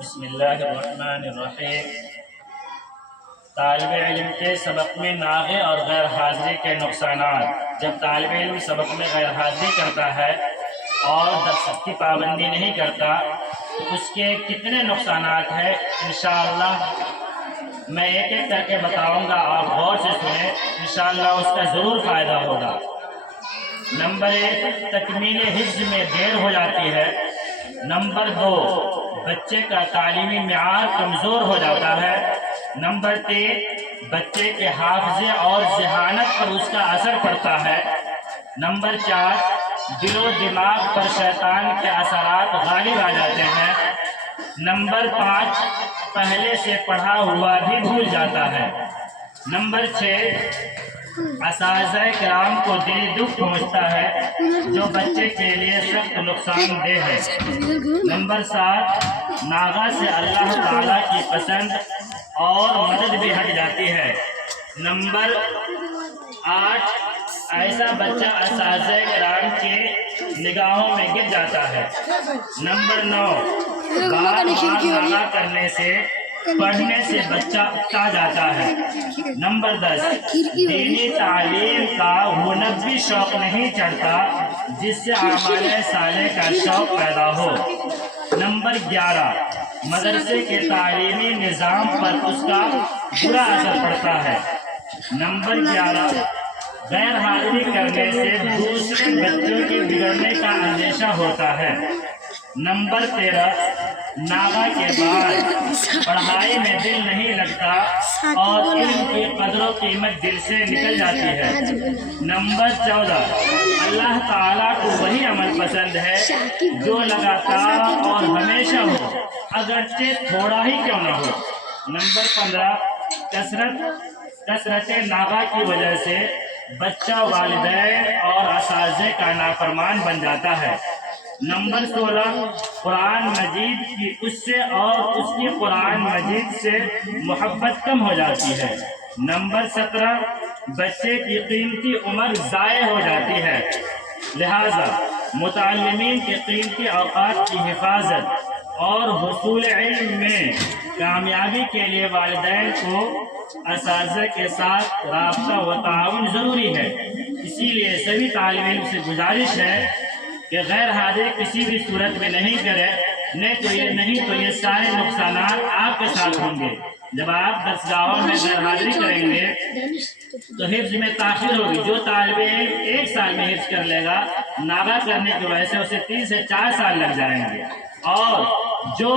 بسم اللہ الرحمن الرحیم۔ طالب علم کے سبق میں ناغے اور غیر حاضری کے نقصانات۔ جب طالب علم سبق میں غیر حاضری کرتا ہے اور درس کی پابندی نہیں کرتا تو اس کے کتنے نقصانات ہیں، انشاءاللہ میں ایک ایک کر کے بتاؤں گا، آپ غور سے سنیں، انشاءاللہ اس کا ضرور فائدہ ہوگا۔ نمبر 1، تکمیل حفظ میں دیر ہو جاتی ہے۔ نمبر 2، بچے کا تعلیمی معیار کمزور ہو جاتا ہے۔ نمبر 3، بچے کے حافظے اور ذہانت پر اس کا اثر پڑتا ہے۔ نمبر 4، دل و دماغ پر شیطان کے اثرات غالب آ جاتے ہیں۔ نمبر 5، پہلے سے پڑھا ہوا بھی بھول جاتا ہے۔ نمبر 6، اساتذہ کرام کو دلی دکھ پہنچتا ہے جو بچے کے لیے سخت نقصان دہ ہے۔ نمبر 7، ناغہ سے اللہ تعالیٰ کی پسند اور مدد بھی ہٹ جاتی ہے۔ نمبر 8، ایسا بچہ اساتذہ کرام کے نگاہوں میں گر جاتا ہے۔ نمبر 9، بار بار ناغہ کرنے سے پڑھنے سے بچہ اکتا جاتا ہے۔ نمبر 10، دینی تعلیم کا منبی شوق نہیں چڑھتا جس سے اعمال صالح کا شوق پیدا ہو۔ نمبر 11، مدرسے کے تعلیمی نظام پر اس کا برا اثر پڑتا ہے۔ نمبر 11، غیر حاضری کرنے سے دوسرے بچوں کے بگڑنے کا اندیشہ ہوتا ہے۔ نمبر 13، ناغہ کے بعد پڑھائی میں دل نہیں لگتا اور علم کی قدر و قیمت دل سے نکل جاتی ہے۔ نمبر 14، اللہ تعالیٰ کو وہی عمل پسند ہے جو لگاتار اور ہمیشہ ہو، اگرچہ تھوڑا ہی کیوں نہ ہو۔ نمبر 15، کثرت ناغہ کی وجہ سے بچہ والدین اور اساتذہ کا نافرمان بن جاتا ہے۔ نمبر 16، قرآن مجید کی اس سے اور اس کی قرآن مجید سے محبت کم ہو جاتی ہے۔ نمبر 17، بچے کی قیمتی عمر ضائع ہو جاتی ہے، لہذا متعلمین کے قیمتی اوقات کی حفاظت اور حصول علم میں کامیابی کے لیے والدین کو اساتذہ کے ساتھ رابطہ و تعاون ضروری ہے۔ اسی لیے سبھی طالب علم سے گزارش ہے کہ غیر حاضری کسی بھی صورت میں نہیں کرے، نہیں تو یہ سارے نقصانات آپ کے ساتھ ہوں گے۔ جب آپ درسگاہوں میں غیر حاضری کریں گے تو حفظ میں تاخیر ہوگی۔ جو طالب علم 1 سال میں حفظ کر لے گا، ناغہ کرنے کی وجہ سے اسے 3 سے 4 سال لگ جائیں گے، اور جو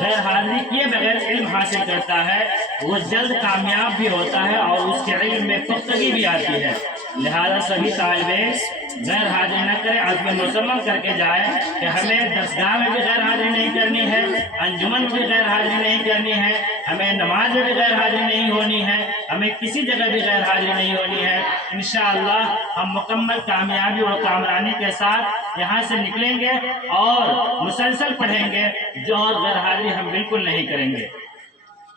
غیر حاضری کیے بغیر علم حاصل کرتا ہے وہ جلد کامیاب بھی ہوتا ہے اور اس کے علم میں پختگی بھی آتی ہے۔ لہذا سبھی طالب علم غیر حاضری نہ کرے، عزم مصمم کر کے جائے کہ ہمیں درسگاہ میں بھی غیر حاضری نہیں کرنی ہے، انجمن میں بھی غیر حاضری نہیں کرنی ہے، ہمیں نماز میں بھی غیر حاضری نہیں ہونی ہے، ہمیں کسی جگہ بھی غیر حاضری نہیں ہونی ہے۔ انشاءاللہ ہم مکمل کامیابی اور کامرانی کے ساتھ یہاں سے نکلیں گے اور مسلسل پڑھیں گے، جو اور غیر حاضری ہم بالکل نہیں کریں گے۔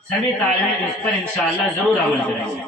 سبھی طالب علم اس پر انشاءاللہ ضرور عمل کریں گے۔